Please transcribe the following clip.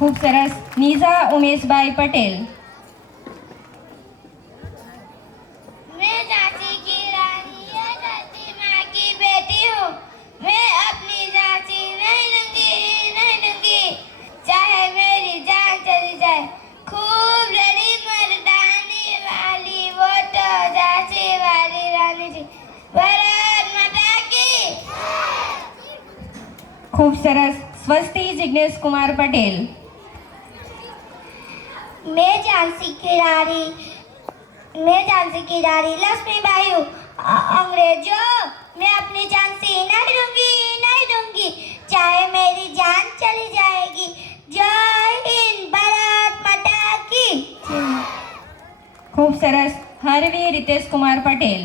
ખૂબ સરસ. નીઝા ઉમેશભાઈ પટેલ. मैं झांसी की रानी या धरती माँ की बेटी हूँ. मैं अपनी झांसी नहीं दूंगी चाहे मेरी जान चली जाए. खूब लड़ी मर्दानी वाली वो तो झांसी वाली रानी थी. भारत माता की. ખૂબ સરસ. સ્વસ્તિ જિગ્નેશ કુમાર પટેલ. मैं झांसी की रानी लक्ष्मीबाई हूँ. अंग्रेजों, मैं अपनी झांसी नहीं दूंगी चाहे मेरी जान चली जाएगी. जय हिंद. भारत माता की. ખૂબ સરસ. હરવી રીતેશ કુમાર પટેલ.